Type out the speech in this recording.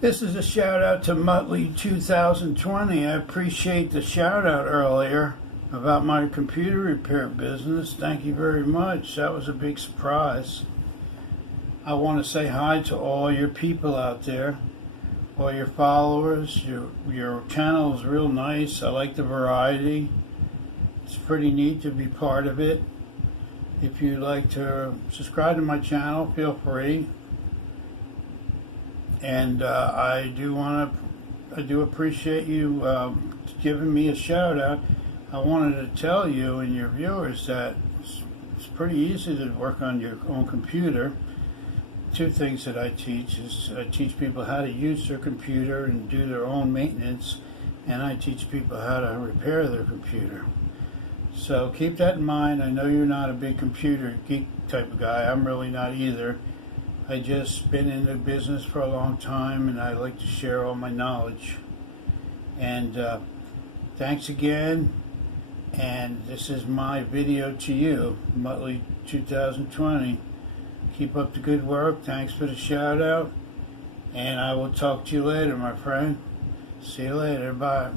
This is a shout out to Muttley 2020. I appreciate the shout out earlier about my computer repair business. Thank you very much. That was a big surprise. I want to say hi to all your people out there, all your followers. Your channel is real nice. I like the variety. It's pretty neat to be part of it. If you'd like to subscribe to my channel, feel free. And I do appreciate you giving me a shout out. I wanted to tell you and your viewers that it's pretty easy to work on your own computer. Two things that I teach is I teach people how to use their computer and do their own maintenance, and I teach people how to repair their computer. So keep that in mind. I know you're not a big computer geek type of guy. I'm really not either. I just been in the business for a long time, and I like to share all my knowledge. And thanks again. And this is my video to you, Muttley 2020. Keep up the good work. Thanks for the shout out. And I will talk to you later, my friend. See you later. Bye.